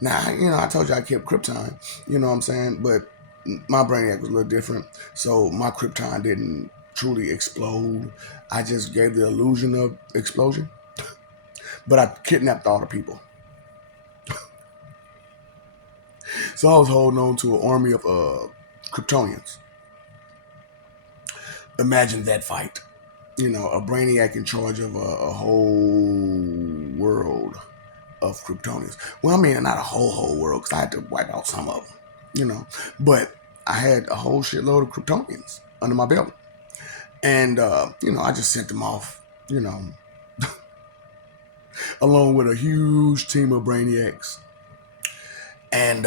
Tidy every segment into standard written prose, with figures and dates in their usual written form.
Now, I told you I kept Krypton, you know what I'm saying? But my Brainiac was a little different. So my Krypton didn't truly explode. I just gave the illusion of explosion. But I kidnapped all the people. So I was holding on to an army of Kryptonians. Imagine that fight. A Brainiac in charge of a whole world of Kryptonians. Well, I mean, not a whole world, because I had to wipe out some of them, But I had a whole shitload of Kryptonians under my belt. And, I just sent them off, along with a huge team of Brainiacs. And,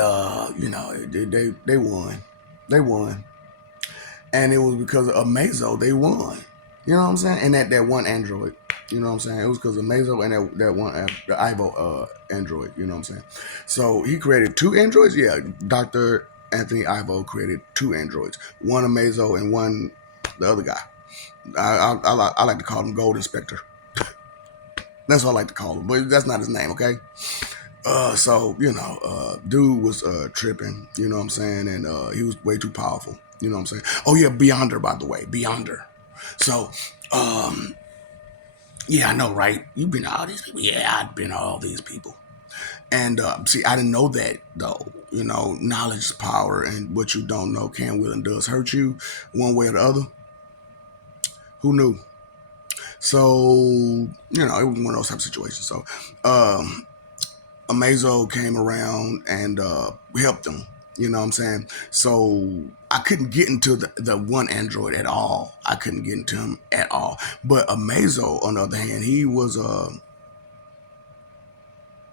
they won. They won. And it was because of Amazo, they won. You know what I'm saying? And that one android. You know what I'm saying? It was because of Amazo and that one, the Ivo android. You know what I'm saying? So he created two androids. Yeah, Dr. Anthony Ivo created two androids. One Amazo and one, the other guy. I like to call him Gold Inspector. That's what I like to call him. But that's not his name, okay? Dude was tripping, you know what I'm saying? And he was way too powerful, you know what I'm saying? Oh yeah, Beyonder, by the way, Beyonder. So, yeah, I know, right? You've been to all these people. Yeah, I've been to all these people. And see, I didn't know that though. Knowledge is power, and what you don't know can, will, and does hurt you one way or the other. Who knew? So, it was one of those type of situations. So, Amazo came around and helped him. You know what I'm saying? So I couldn't get into the one android at all. I couldn't get into him at all. But Amazo, on the other hand, he was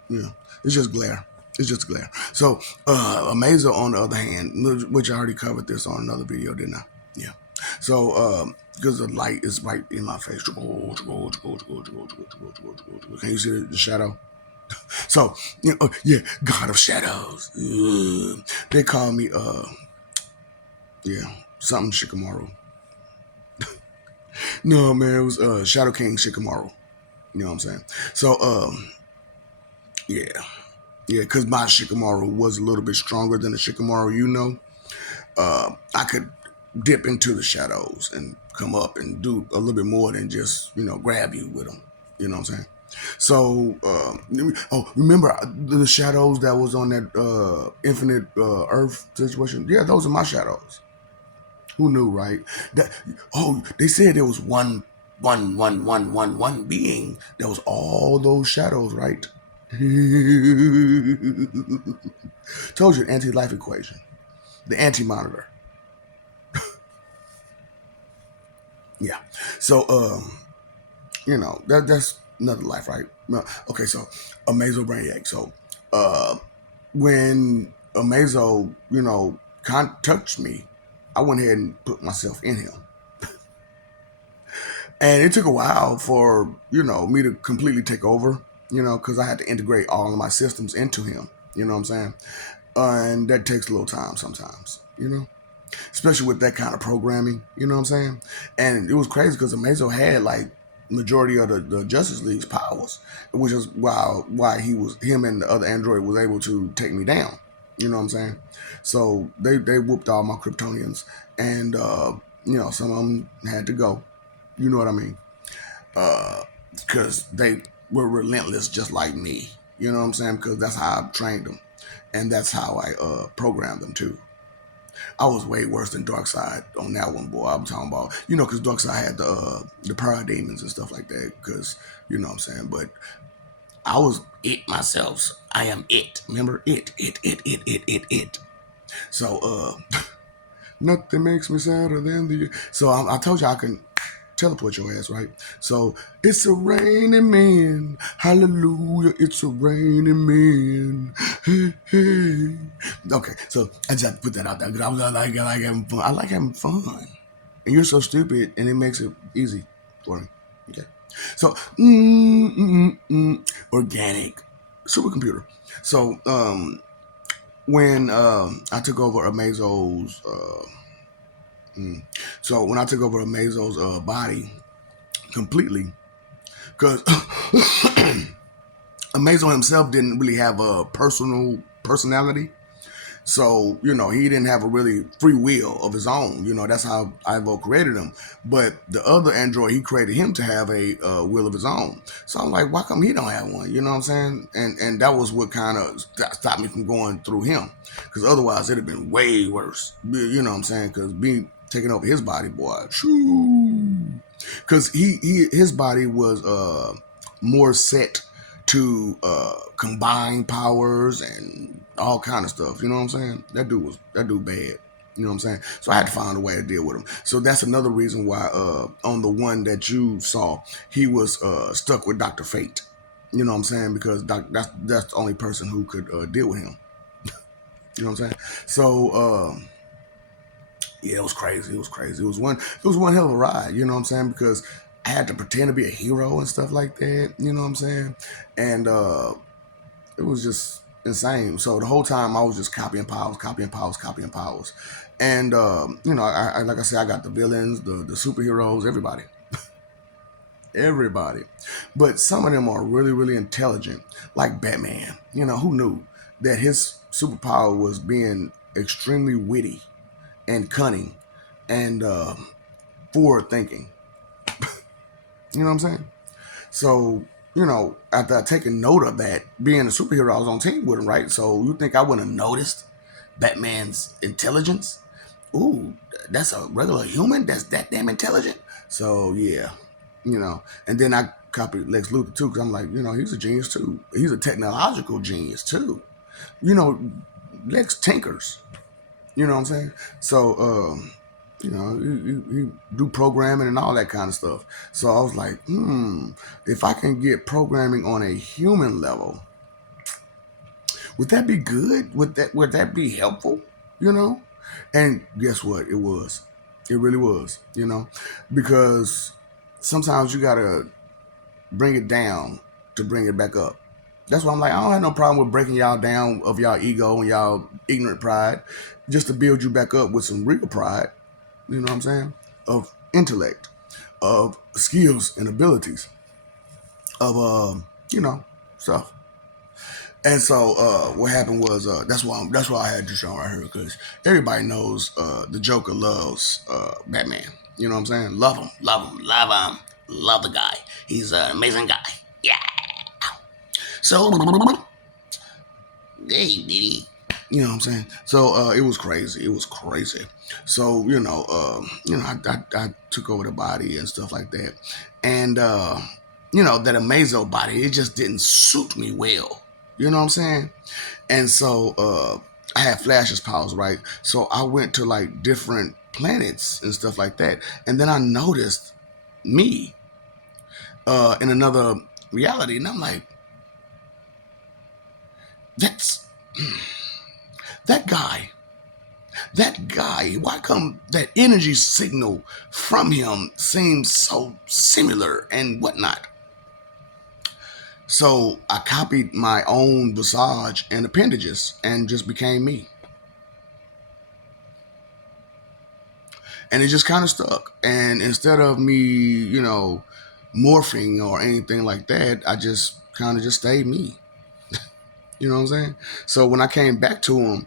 it's just glare. It's just glare. So Amazo, on the other hand, which I already covered this on another video, didn't I? Yeah. So because the light is right in my face. Can you see the shadow? So, God of Shadows. They call me, something Shikamaru. No, man, it was Shadow King Shikamaru. You know what I'm saying? So, yeah, because my Shikamaru was a little bit stronger than the Shikamaru, I could dip into the shadows and come up and do a little bit more than just, grab you with them. You know what I'm saying? So, remember the shadows that was on that infinite Earth situation? Yeah, those are my shadows. Who knew, right? They said there was one being. There was all those shadows, right? Told you, anti-life equation, the anti-monitor. Yeah. So, that's another life, right? Okay, so Amazo Brainiac. So when Amazo, touched me, I went ahead and put myself in him. And it took a while for, me to completely take over, because I had to integrate all of my systems into him. You know what I'm saying? And that takes a little time sometimes, especially with that kind of programming, you know what I'm saying? And it was crazy because Amazo had like majority of the Justice League's powers, which is why him and the other android was able to take me down. You know what I'm saying? So they whooped all my Kryptonians, and some of them had to go. You know what I mean? Because they were relentless, just like me. You know what I'm saying? Because that's how I trained them, and that's how I programmed them too. I was way worse than Darkseid on that one, boy. I'm talking about, because Darkseid had the parademons and stuff like that. Because you know what I'm saying. But I was it myself. So I am it. Remember it. So nothing makes me sadder than the. So I told you I can teleport your ass, right? So it's a raining man. Hallelujah, it's a raining man. Hey, hey. Okay, so I just have to put that out there because I like having fun. I like having fun. And you're so stupid, and it makes it easy for me. Okay. So organic supercomputer. So when I took over Amazo's so when I took over Amazo's body completely, because Amazo himself didn't really have a personal personality. So, he didn't have a really free will of his own. That's how Ivo created him. But the other android, he created him to have a will of his own. So I'm like, why come he don't have one? You know what I'm saying? And that was what kind of stopped me from going through him. Because otherwise, it'd have been way worse. You know what I'm saying? Because being taking over his body, boy, because his body was more set to combine powers and all kind of stuff. You know what I'm saying? That dude bad. You know what I'm saying? So I had to find a way to deal with him. So that's another reason why on the one that you saw, he was stuck with Dr. Fate. You know what I'm saying? Because that's the only person who could deal with him. You know what I'm saying? So yeah, it was crazy. It was crazy. It was one hell of a ride. You know what I'm saying? Because I had to pretend to be a hero and stuff like that. You know what I'm saying? And it was just insane. So the whole time I was just copying powers, copying powers, copying powers. And I like I said, I got the villains, the superheroes, everybody. But some of them are really, really intelligent, like Batman. Who knew that his superpower was being extremely witty and cunning and forward thinking. You know what I'm saying? So, after I taking note of that, being a superhero, I was on team with him, right? So you think I wouldn't have noticed Batman's intelligence? Ooh, that's a regular human that's that damn intelligent. So yeah, and then I copied Lex Luthor too, because I'm like, he's a genius too. He's a technological genius too. You know, Lex tinkers. You know what I'm saying? So, you do programming and all that kind of stuff. So I was like, if I can get programming on a human level, would that be good? Would that be helpful? You know? And guess what? It was. It really was. Because sometimes you gotta bring it down to bring it back up. That's why I'm like, I don't have no problem with breaking y'all down of y'all ego and y'all ignorant pride, just to build you back up with some real pride. You know what I'm saying? Of intellect, of skills and abilities, of stuff. And so what happened was that's why I had this on right here, because everybody knows the Joker loves Batman. You know what I'm saying? Love the guy. He's an amazing guy. Yeah. So hey, Diddy. You know what I'm saying? So it was crazy. It was crazy. So I took over the body and stuff like that, and that Amazo body, it just didn't suit me well. You know what I'm saying? And so I had Flash's powers, right? So I went to like different planets and stuff like that, and then I noticed me in another reality, and I'm like, that's that guy. That guy, why come that energy signal from him seems so similar and whatnot? So I copied my own visage and appendages and just became me. And it just kind of stuck. And instead of me, morphing or anything like that, I just kind of just stayed me. You know what I'm saying? So when I came back to him,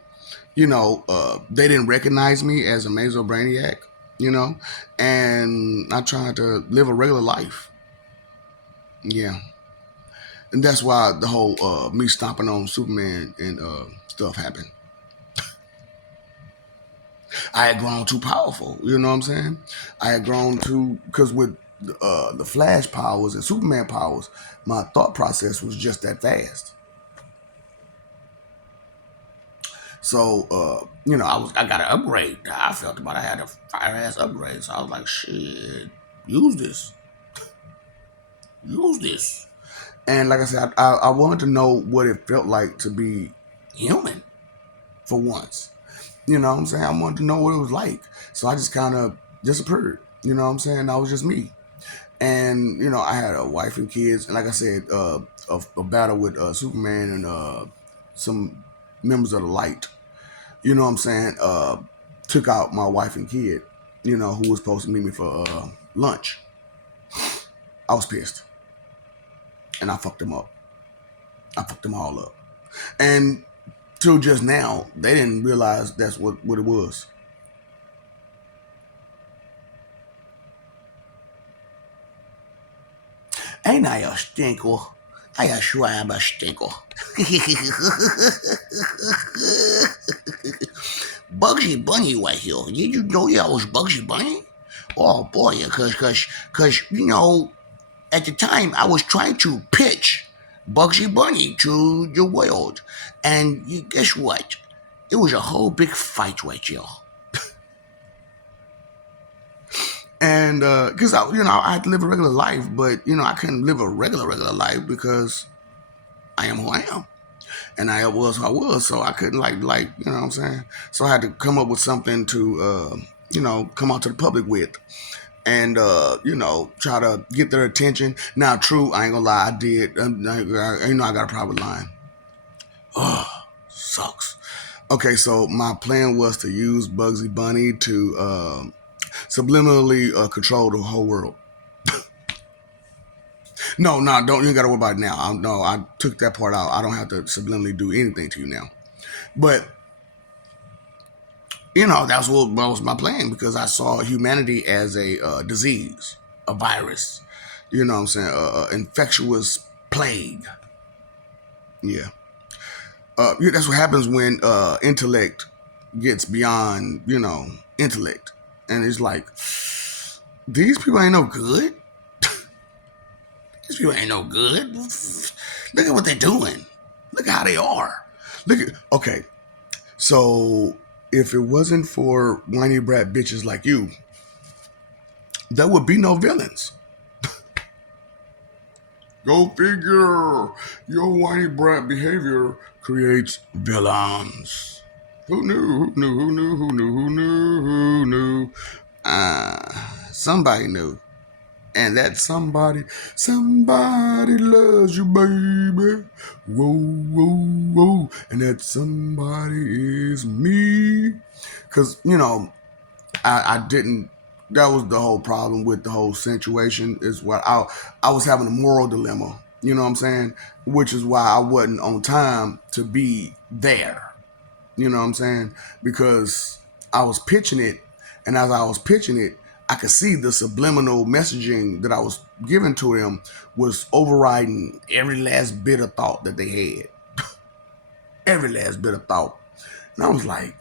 they didn't recognize me as Amazo Brainiac, and I tried to live a regular life. Yeah. And that's why the whole me stomping on Superman and stuff happened. I had grown too powerful, you know what I'm saying? I had grown too, because with the Flash powers and Superman powers, my thought process was just that fast. So, I got an upgrade. I felt about I had a fire ass upgrade. So I was like, shit, use this. Use this. And like I said, I wanted to know what it felt like to be human for once. You know what I'm saying? I wanted to know what it was like. So I just kind of disappeared. You know what I'm saying? I was just me. And, I had a wife and kids. And like I said, a battle with Superman and some members of the light. You know what I'm saying? Took out my wife and kid, who was supposed to meet me for lunch. I was pissed. And I fucked them up. I fucked them all up. And till just now, they didn't realize that's what it was. Ain't I a stinker? I assure I am a stinker. Bugsy Bunny right here. Did you know that was Bugsy Bunny? Oh boy, cause you know, at the time I was trying to pitch Bugsy Bunny to the world, and you guess what? It was a whole big fight right there. And because I had to live a regular life, but I couldn't live a regular life because I am who I am, and I was who I was, so I couldn't like what I'm saying. So I had to come up with something to come out to the public with, and try to get their attention. Now, true, I ain't gonna lie, I did. I got a private line. Oh, sucks. Okay, so my plan was to use Bugsy Bunny to subliminally control the whole world. No, don't you gotta worry about it now. No, I took that part out. I don't have to subliminally do anything to you now. But that's what was my plan because I saw humanity as a disease, a virus. You know what I'm saying? Infectious plague. Yeah. That's what happens when intellect gets beyond, intellect. And it's like, these people ain't no good. These people ain't no good. Look at what they're doing. Look at how they are. Okay. So if it wasn't for whiny brat bitches like you, there would be no villains. Go figure. Your whiny brat behavior creates villains. Who knew? Who knew? Who knew? Who knew? Who knew? Who knew? Somebody knew. And that somebody loves you, baby. Whoa, whoa, whoa. And that somebody is me. Because, I didn't. That was the whole problem with the whole situation. Is what I was having a moral dilemma. You know what I'm saying? Which is why I wasn't on time to be there. You know what I'm saying? Because I was pitching it, and as I was pitching it, I could see the subliminal messaging that I was giving to them was overriding every last bit of thought that they had. Every last bit of thought. And I was like,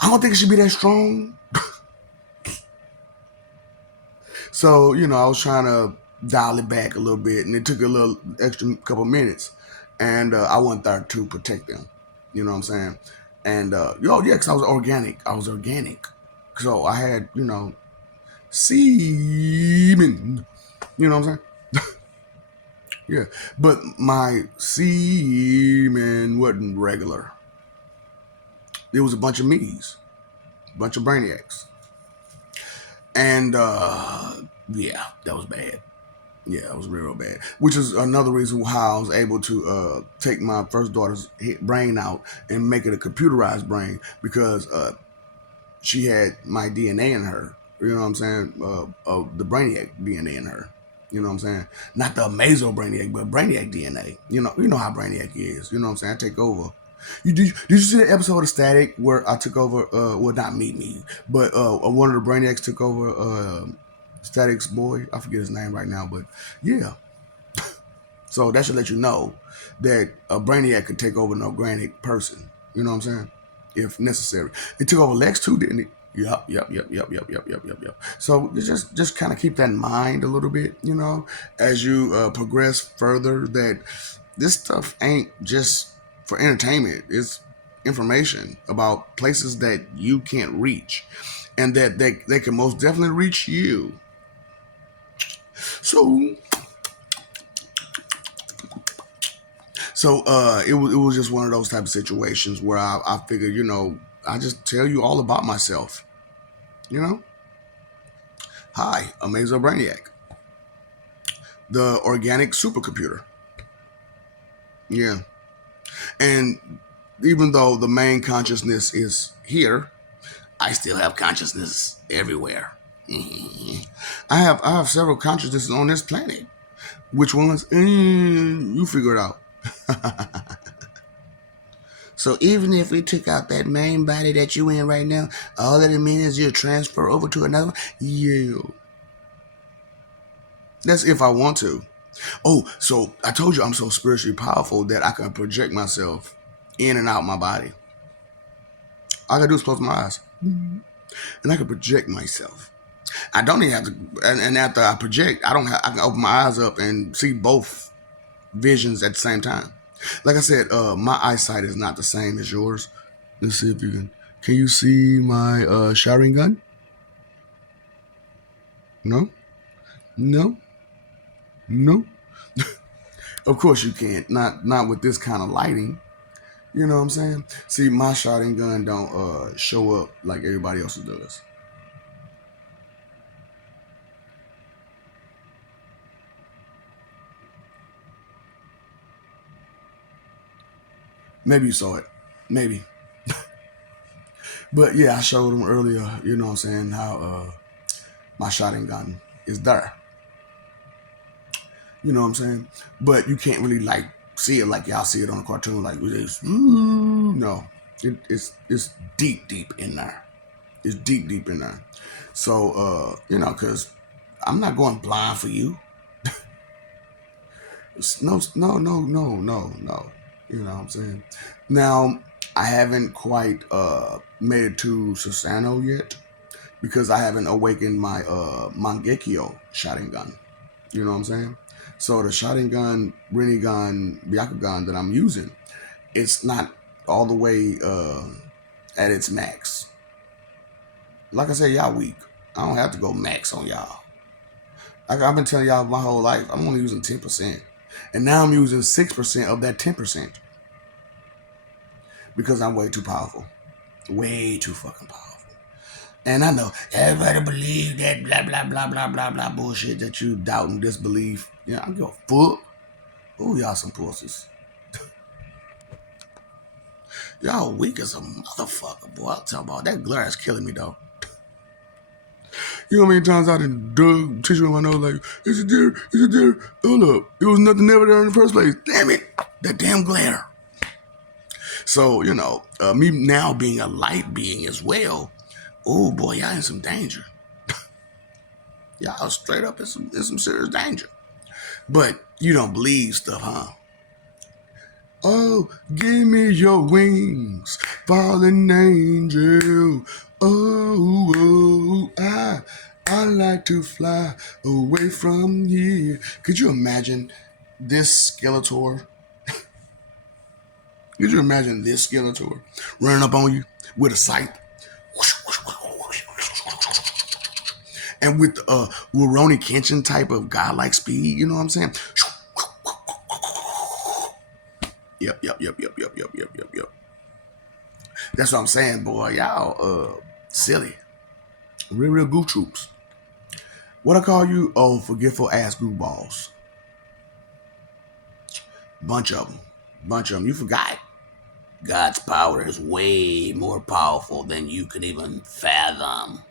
I don't think it should be that strong. So, I was trying to dial it back a little bit, and it took a little extra couple minutes. And I went there to protect them. You know what I'm saying? And, because I was organic. So I had, semen. You know what I'm saying? Yeah. But my semen wasn't regular. It was a bunch of me's. A bunch of brainiacs. And, yeah, that was bad. Yeah, it was real bad. Which is another reason how I was able to take my first daughter's brain out and make it a computerized brain because she had my DNA in her. You know what I'm saying? The Brainiac DNA in her. You know what I'm saying? Not the Amazo Brainiac, but Brainiac DNA. You know how Brainiac is. You know what I'm saying? I take over. Did you see the episode of Static where I took over? Well, not me, but one of the Brainiacs took over Static's boy. I forget his name right now, but yeah. So that should let you know that a Brainiac could take over an organic person. You know what I'm saying? If necessary. It took over Lex too, didn't it? Yep. So just kind of keep that in mind a little bit, as you progress further. That this stuff ain't just for entertainment. It's information about places that you can't reach, and that they can most definitely reach you. So it was just one of those type of situations where I figured, I just tell you all about myself. Hi, Amazo Brainiac, the organic supercomputer. Yeah. And even though the main consciousness is here, I still have consciousness everywhere. I have several consciousnesses on this planet. Which ones? You figure it out. So even if we took out that main body that you in right now, all that it means is you'll transfer over to another one? Yeah. That's if I want to. Oh, so I told you I'm so spiritually powerful that I can project myself in and out my body. All I gotta do is close my eyes. And I can project myself. I don't even have to, and after I project, I can open my eyes up and see both visions at the same time. Like I said, my eyesight is not the same as yours. Let's see if you can you see my shouting gun? No? No? No? Of course you can't. Not with this kind of lighting. You know what I'm saying? See, my shotgun gun don't show up like everybody else's does. Maybe you saw it. Maybe. But yeah, I showed them earlier, you know what I'm saying, how my shotgun gun is there. You know what I'm saying? But you can't really like see it like y'all see it on a cartoon, like this. No. It's deep in there. It's deep in there. So you know, cause I'm not going blind for you. No. You know what I'm saying? Now, I haven't quite made it to Susano yet because I haven't awakened my Mangekyo shotgun gun. You know what I'm saying? So the shotgun gun, Byakugan that I'm using, it's not all the way at its max. Like I said, y'all weak. I don't have to go max on y'all. Like I've been telling y'all my whole life, I'm only using 10%. And now I'm using 6% of that 10%. Because I'm way too powerful. Way too fucking powerful. And I know everybody believe that blah, blah, blah, blah, blah, blah bullshit that you doubt and disbelieve. Yeah, I don't give a fuck. Ooh, y'all some pussies. Y'all weak as a motherfucker, boy. I'll tell about that glare is killing me, though. You know how many times I done dug tissue in my nose like, is it there? Is it there? Hold up. It was nothing ever there in the first place. Damn it. That damn glare. So, you know, me now being a light being as well, oh boy, y'all in some danger. Y'all straight up in some serious danger. But you don't believe stuff, huh? Oh, give me your wings, fallen angel. I like to fly away from here. Could you imagine this Skeletor? Could you imagine this Skeletor running up on you with a scythe? And with Rurouni Kenshin type of godlike speed, you know what I'm saying? Yep. That's what I'm saying, boy. Y'all silly. Real goof troops. What I call you? Oh, forgetful ass goofballs. Bunch of them. You forgot. God's power is way more powerful than you could even fathom.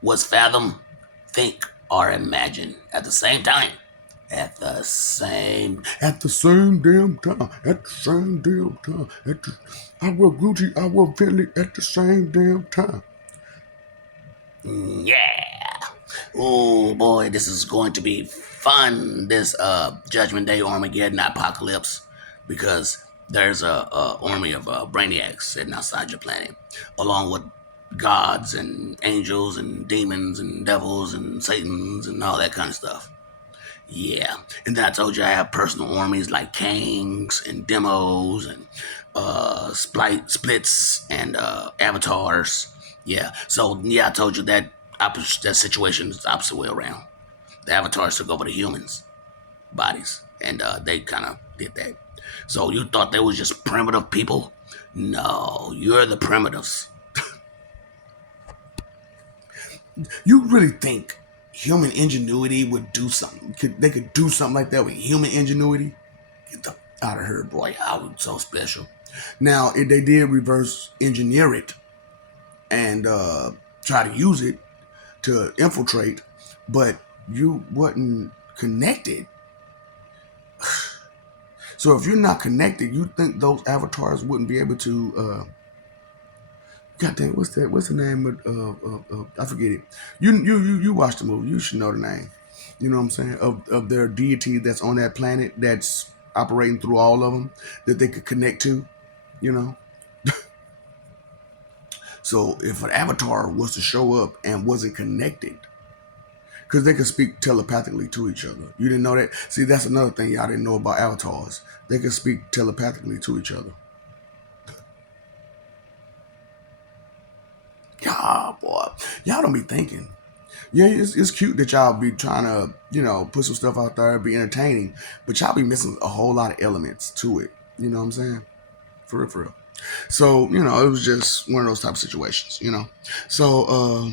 What's fathom? Think or imagine at the same time. At the same damn time. I will Gucci, I will Bentley at the same damn time. Yeah. Oh boy, this is going to be fun. This Judgment Day Armageddon apocalypse, because there's a army of brainiacs sitting outside your planet, along with gods and angels and demons and devils and satans and all that kind of stuff. Yeah, and then I told you I have personal armies like Kangs and Demos and Splits and Avatars. Yeah, so yeah, I told you that that situation is the opposite way around. The Avatars took over the humans' bodies, and they kind of did that. So you thought they was just primitive people? No, you're the primitives. You really think human ingenuity would do something? They could do something like that with human ingenuity? Get the out of here, boy. I was so special. Now, if they did reverse engineer it and try to use it to infiltrate, but you wasn't connected. So if you're not connected, you think those avatars wouldn't be able to God damn, what's that? What's the name of I forget it. You watch the movie. You should know the name. You know what I'm saying? Of their deity that's on that planet that's operating through all of them that they could connect to. You know. So if an avatar was to show up and wasn't connected, because they could speak telepathically to each other. You didn't know that? See, that's another thing y'all didn't know about avatars. They could speak telepathically to each other. God, boy, y'all don't be thinking. Yeah, it's cute that y'all be trying to, put some stuff out there, be entertaining, but y'all be missing a whole lot of elements to it. You know what I'm saying? For real, for real. So, it was just one of those type of situations. So,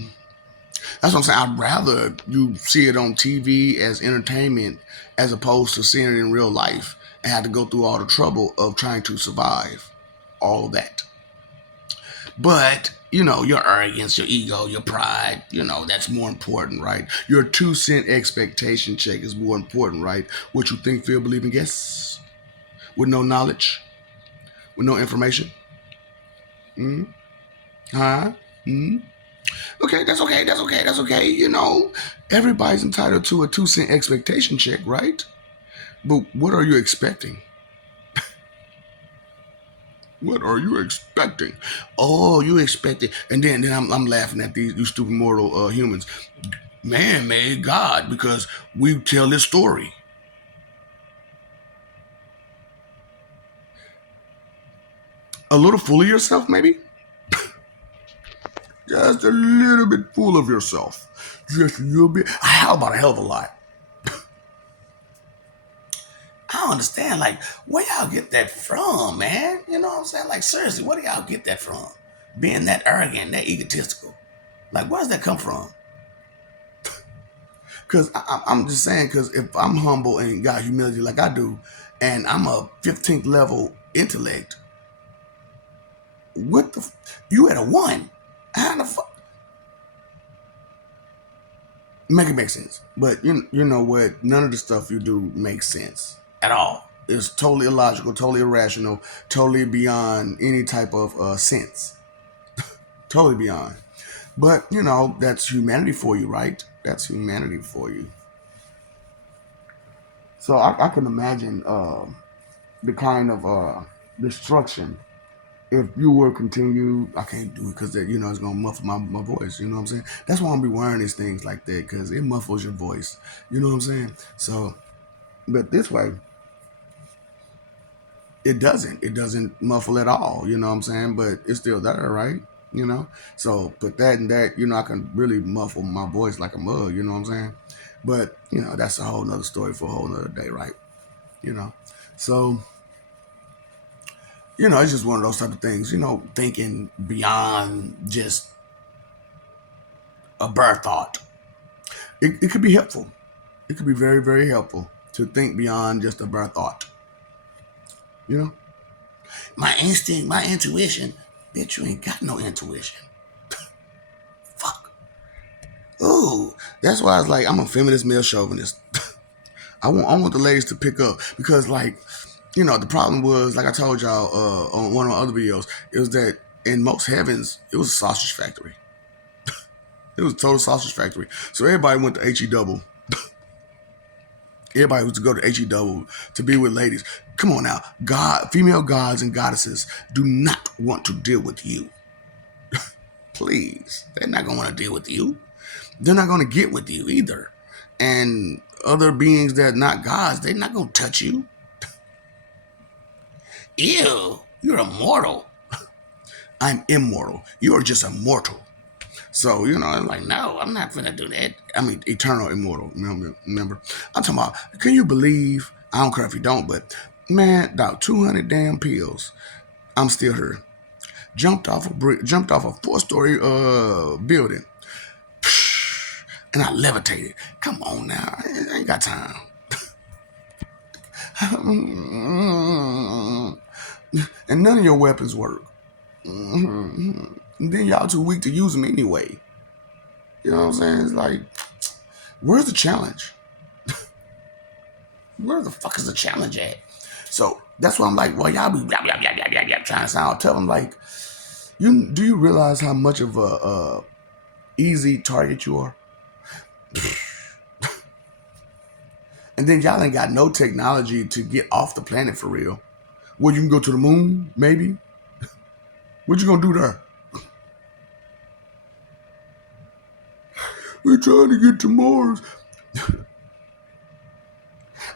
that's what I'm saying. I'd rather you see it on TV as entertainment as opposed to seeing it in real life and have to go through all the trouble of trying to survive all of that. But, your arrogance, your ego, your pride, that's more important, right? Your 2 cent expectation check is more important, right? What you think, feel, believe, and guess with no knowledge, with no information. Mm-hmm. Huh? Mm-hmm. Okay, that's okay, that's okay, that's okay. Everybody's entitled to a 2 cent expectation check, right? But what are you expecting? What are you expecting? Oh, you expected, and then I'm laughing at these stupid mortal humans. Man made God because we tell this story. A little full of yourself, maybe. Just a little bit full of yourself. Just a little bit. How about a hell of a lot? I don't understand. Like, where y'all get that from, man? You know what I'm saying? Like, seriously, where do y'all get that from? Being that arrogant, that egotistical. Like, where does that come from? Because I'm just saying, because if I'm humble and got humility like I do, and I'm a 15th level intellect, what the? You at a 1. How the fuck? Make it make sense. But you know what? None of the stuff you do makes sense at all. It's totally illogical, totally irrational, totally beyond any type of sense. Totally beyond. But, that's humanity for you, right? That's humanity for you. So I can imagine the kind of destruction if you were continue. I can't do it because it's gonna muffle my voice. You know what I'm saying? That's why I'm be wearing these things like that because it muffles your voice. You know what I'm saying? So, but this way, it doesn't muffle at all. You know what I'm saying? But it's still there, right? So put that and that. I can really muffle my voice like a mug. You know what I'm saying? But that's a whole nother story for a whole nother day, right? You know, so it's just one of those type of things. Thinking beyond just a bare thought. It could be helpful. It could be very, very helpful to think beyond just a bare thought. You know, my instinct, my intuition. Bitch, you ain't got no intuition. Fuck. Ooh, that's why I was like, I'm a feminist male chauvinist. I want the ladies to pick up because, like, the problem was, like I told y'all on one of my other videos, it was that in most heavens, it was a sausage factory. It was a total sausage factory. So everybody went to HE double. Everybody was to go to HE double to be with ladies. Come on now, female gods and goddesses do not want to deal with you. Please, they're not gonna want to deal with you. They're not gonna get with you either. And other beings that are not gods, they're not gonna touch you. Ew, you're immortal. I'm immortal. You're just a mortal. So, I'm like, no, I'm not gonna do that. I mean, eternal immortal. Remember? I'm talking about, can you believe, I don't care if you don't, but man, about 200 damn pills. I'm still here. Jumped off a 4-story building. And I levitated. Come on now. I ain't got time. And none of your weapons work. And then y'all too weak to use them anyway. You know what I'm saying? It's like, where's the challenge? Where the fuck is the challenge at? So that's why I'm like, well, y'all be trying to sound tough. I'm like, do you realize how much of a easy target you are? And then y'all ain't got no technology to get off the planet for real. Well, you can go to the moon, maybe. What you gonna do there? We're trying to get to Mars.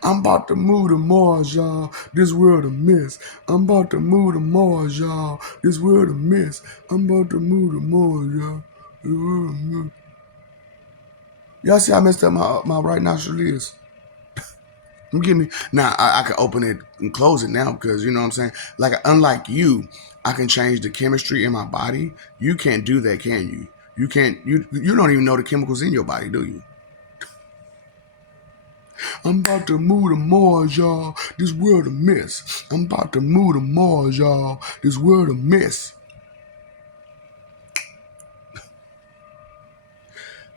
I'm about to move to Mars, y'all. This world a mess. I'm about to move to Mars, y'all. This world a mess. I'm about to move to Mars, y'all. This world a mess. Y'all see how messed up my right nostril is? I'm getting it. Now I can open it and close it now because you know what I'm saying? Like unlike you, I can change the chemistry in my body. You can't do that, can you? You can't you don't even know the chemicals in your body, do you? I'm about to move to Mars, y'all. This world a mess. I'm about to move to Mars, y'all. This world a mess.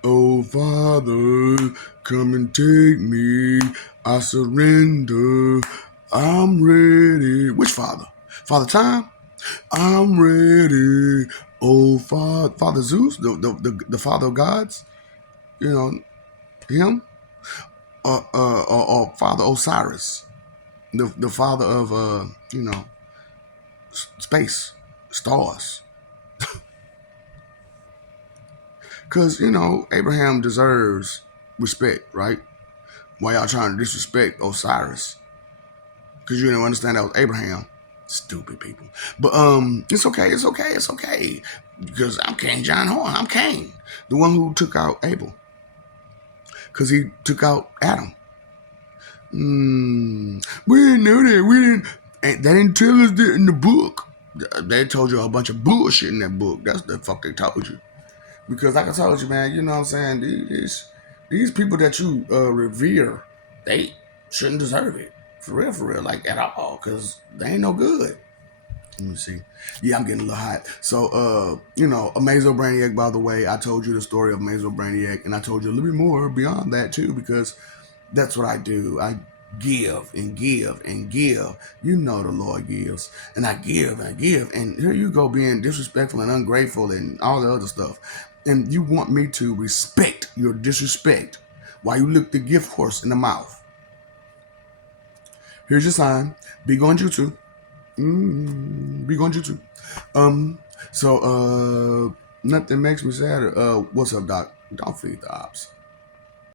Oh, Father, come and take me. I surrender. I'm ready. Which Father? Father Time? I'm ready. Oh, Father Zeus, the Father of gods. You know him, or Father Osiris, the Father of space, stars. Because Abraham deserves respect, right? Why y'all trying to disrespect Osiris? Because you didn't understand that was Abraham. Stupid people. But it's okay, it's okay, it's okay. Because I'm King John Horn. I'm Cain, the one who took out Abel. Because he took out Adam. We didn't know that. We didn't. And they didn't tell us that in the book. They told you a bunch of bullshit in that book. That's the fuck they told you. Because like I told you, man, you know what I'm saying? These people that you revere, they shouldn't deserve it. For real, like at all. Because they ain't no good. Let me see. Yeah, I'm getting a little hot. So, Amazo Brainiac, by the way, I told you the story of Amazo Brainiac, and I told you a little bit more beyond that, too, because that's what I do. I give and give and give. You know the Lord gives. And I give and I give. And here you go being disrespectful and ungrateful and all the other stuff. And you want me to respect your disrespect while you lick the gift horse in the mouth. Here's your sign. Be going jutsu. Be going jutsu. So nothing makes me sadder. What's up, Doc? Don't feed the ops.